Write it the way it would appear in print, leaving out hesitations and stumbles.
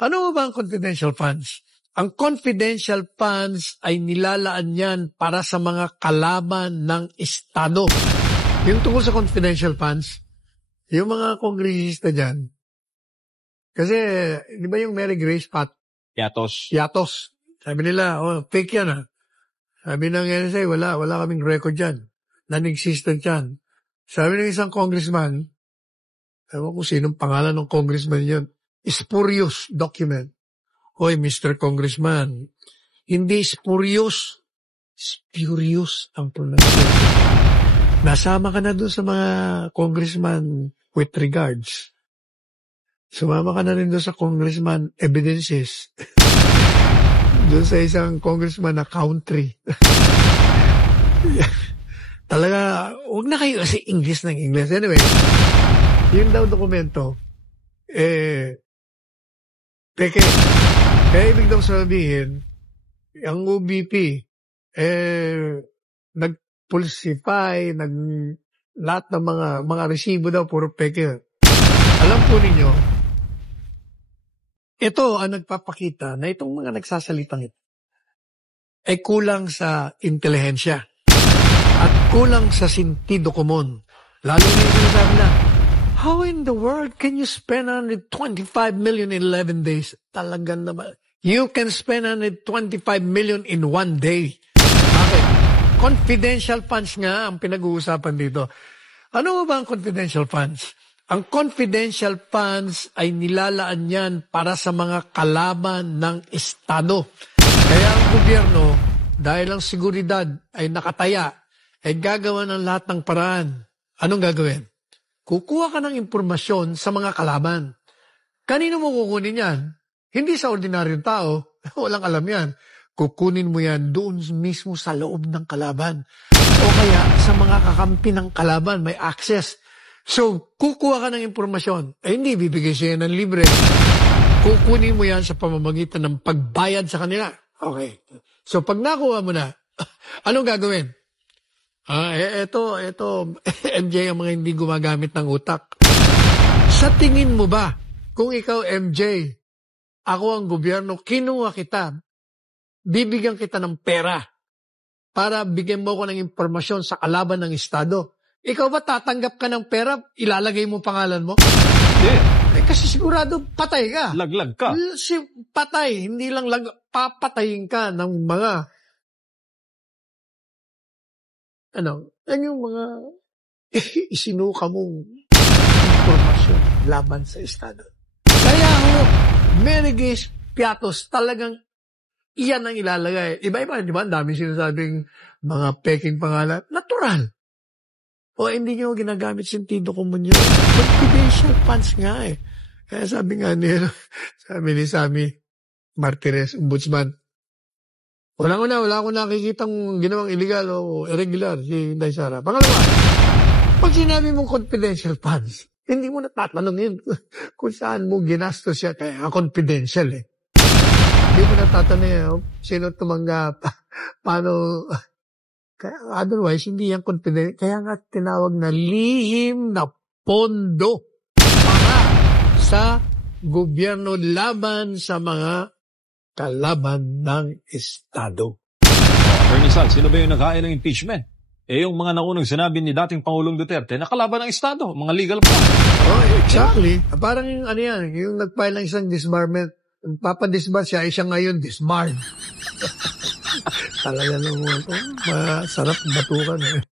Ano ba ang confidential funds? Ang confidential funds ay nilalaan yan para sa mga kalaban ng Estado. Yung tungkol sa confidential funds, yung mga kongresista dyan, kasi di ba yung Mary Grace Pat? Yatos. Sabi nila, fake yan ah. Sabi ng NSA, wala kaming record dyan. Non-existent yan. Sabi ng isang congressman, ewan ko sinong pangalan ng congressman yun, spurious document. Hoy, Mr. Congressman, hindi spurious, spurious ang pronunciation. Nasama ka na doon sa mga congressman with regards. Sumama ka na rin doon sa congressman evidences. Doon sa isang congressman na country. Talaga, huwag na kayo kasi English ng English. Anyway, yun daw dokumento, peke. Kaya ibig daw sabihin, ang OBP, nag-pulsify, lahat ng mga resibo daw, puro peke. Alam po ninyo, ito ang nagpapakita na itong mga nagsasalitang ito ay kulang sa intelihensya at kulang sa sentido komon. Lalo na yung sinasabi na, how in the world can you spend 125 million in 11 days? Talagang naman. You can spend 125 million in one day. Bakit? Confidential funds nga ang pinag-uusapan dito. Ano ba ang confidential funds? Ang confidential funds ay nilalaan yan para sa mga kalaban ng Estado. Kaya ang gobyerno, dahil ang seguridad ay nakataya, ay gagawa ng lahat ng paraan. Anong gagawin? Kukuha ka ng impormasyon sa mga kalaban. Kanino mo kukunin yan? Hindi sa ordinaryong tao. Walang alam yan. Kukunin mo yan doon mismo sa loob ng kalaban. O kaya sa mga kakampi ng kalaban, may access. So, kukuha ka ng impormasyon. Hindi bibigay siya ng libre. Kukunin mo yan sa pamamagitan ng pagbayad sa kanila. Okay. So, pag nakuha mo na, anong gagawin? Ito, MJ ang mga hindi gumagamit ng utak. Sa tingin mo ba, kung ikaw MJ, ako ang gobyerno, kinuha kita, bibigyan kita ng pera para bigyan mo ko ng impormasyon sa kalaban ng Estado. Ikaw ba tatanggap ka ng pera, ilalagay mo pangalan mo? Hindi. Kasi sigurado patay ka. Laglag ka. Patay, hindi lang papatayin ka ng mga yung mga isinuka mong impormasyon laban sa Estado. Kaya Mary Grace Piatos, talagang iyan ang ilalagay. Iba-iba, di ba? Ang dami sinasabing mga peking pangalan. Natural. O hindi nyo ginagamit sentido komon yun. Confidential funds nga eh. Kaya sabi ni Sammy Martires, ombudsman, wala akong nakikitang ginawang illegal o irregular si Inday Sara. Pangalawa, pag sinabi mong confidential funds, hindi mo natatanongin kung saan mo ginastos siya. Kaya confidential eh. Hindi mo natatanongin sino tumanggap, paano. Otherwise, hindi yan confidential. Kaya nga tinawag na lihim na pondo para sa gobyerno laban sa mga kalaban ng Estado. Attorney Sal, sino ba yung naghain ng impeachment? Yung mga naunang sinabi ni dating Pangulong Duterte na kalaban ng Estado, mga legal pa. Exactly. Yeah. Parang yung nag-file ng isang disbarment, papadisbar siya, siya ngayon disbarred. Talaga naman, masarap batukan eh.